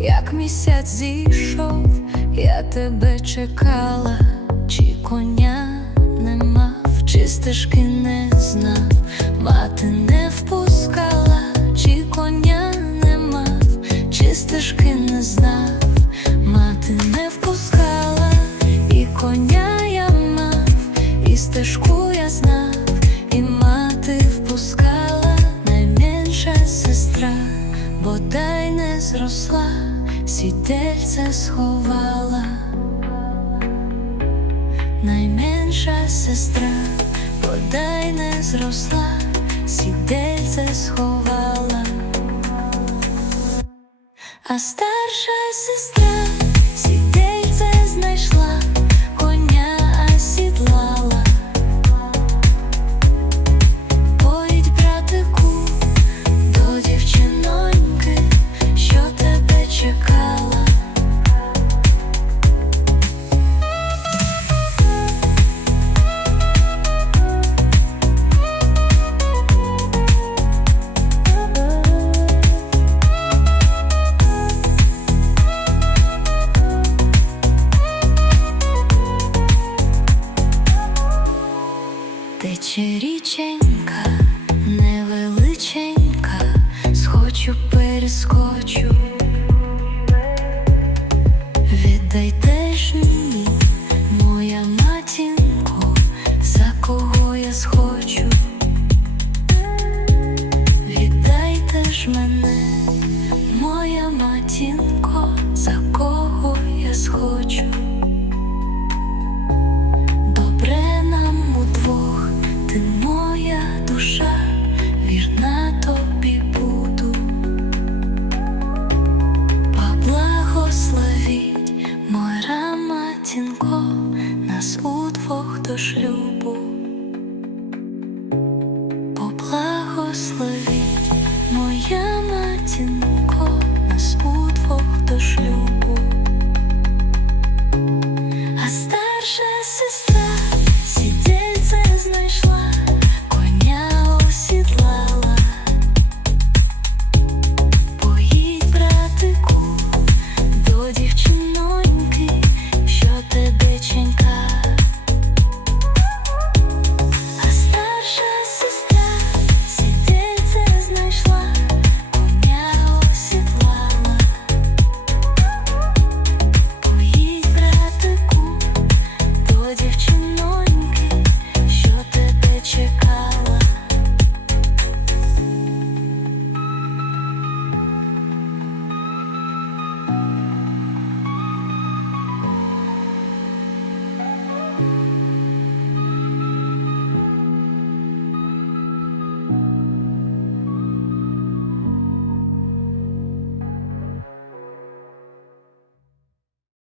як місяць зійшов, я тебе чекала, чи коня не мав, чи стежки не знав, мати не впускала, чи коня не мав, чи стежки не знав, мати не впускала, і коня я мав, і стежку я знав, бодай не зросла, сідельце сховала. Найменша сестра, бодай не зросла, сідельце сховала, а старша сестра Тече річенька, невеличенька, схочу, перескочу. Віддайте ж мені, моя матінко, за кого я схочу. Віддайте ж мене, моя матінко, душа, вірна тобі буду. Поблагословіть, моя матінко, нас удвох до шлюбу.